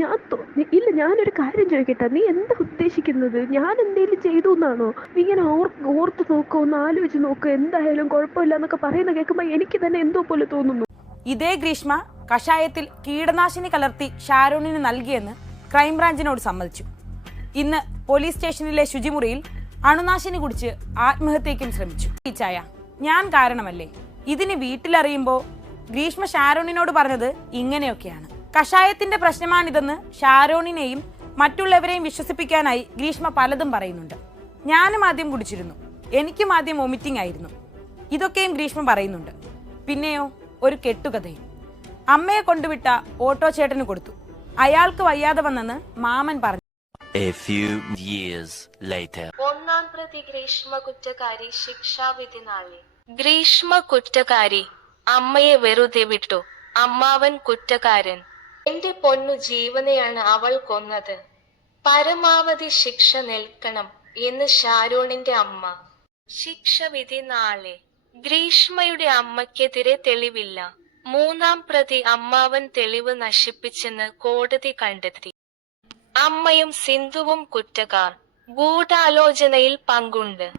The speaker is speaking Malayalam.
ഞാൻ ഇല്ല ഞാനൊരു കാര്യം ചോദിക്കട്ടെ. നീ എന്താ ഉദ്ദേശിക്കുന്നത്? ഞാൻ എന്തെങ്കിലും ചെയ്തു എന്നാണോ നീ ഇങ്ങനെ ഓർ ഓർത്ത് നോക്കോ ഒന്ന് ആലോചിച്ച് നോക്കോ എന്തായാലും കുഴപ്പമില്ല എന്നൊക്കെ പറയുന്ന കേൾക്കുമ്പോൾ എനിക്ക് തന്നെ എന്തോ പോലെ തോന്നുന്നു. ഇതേ ഗ്രീഷ്മ കഷായത്തിൽ കീടനാശിനി കലർത്തി ഷാരോണിന് നൽകിയെന്ന് ക്രൈംബ്രാഞ്ചിനോട് സമ്മതിച്ചു. ഇന്ന് പോലീസ് സ്റ്റേഷനിലെ ശുചിമുറിയിൽ അണുനാശിനി കുടിച്ച് ആത്മഹത്യയ്ക്കും ശ്രമിച്ചു. ചായ ഞാൻ കാരണമല്ലേ? ഇതിന് വീട്ടിലറിയുമ്പോൾ ഗ്രീഷ്മ ഷാരോണിനോട് പറഞ്ഞത് ഇങ്ങനെയൊക്കെയാണ്. കഷായത്തിന്റെ പ്രശ്നമാണിതെന്ന് ഷാരോണിനെയും മറ്റുള്ളവരെയും വിശ്വസിപ്പിക്കാനായി ഗ്രീഷ്മ പലതും പറയുന്നുണ്ട്. ഞാനും ആദ്യം കുടിച്ചിരുന്നു. എനിക്കും ആദ്യം വൊമിറ്റിംഗ് ആയിരുന്നു. ഇതൊക്കെയും ഗ്രീഷ്മ പറയുന്നുണ്ട്. പിന്നെയോ ഒരു കെട്ടുകഥയും. അമ്മയെ കൊണ്ടുവിട്ട ഓട്ടോ ചേട്ടന് കൊടുത്തു. അയാൾക്ക് വയ്യാതെ വന്നെന്ന് മാമൻ പറഞ്ഞു. A few years later. ഒന്നാം പ്രതി ഗ്രീഷ്മ കുറ്റക്കാരി ശിക്ഷാവിധി നാളെ. ഗ്രീഷ്മ കുറ്റക്കാരി അമ്മയെ വെറുതെ വിട്ടു. അമ്മാവൻ കുറ്റക്കാരൻ. എന്റെ പൊന്നു ജീവനെയാണ് അവൾ കൊന്നത്. പരമാവധി ശിക്ഷ നിൽക്കണം എന്ന് ഷാരൂണിന്റെ അമ്മ. ശിക്ഷ വിധി നാളെ. ഗ്രീഷ്മയുടെ അമ്മയ്ക്കെതിരെ തെളിവില്ല. മൂന്നാം പ്രതി അമ്മാവൻ തെളിവ് നശിപ്പിച്ചെന്ന് കോടതി കണ്ടെത്തി. അമ്മയും സിന്ധുവും കുറ്റക്കാർ. ഗൂഢാലോചനയിൽ പങ്കുണ്ട്.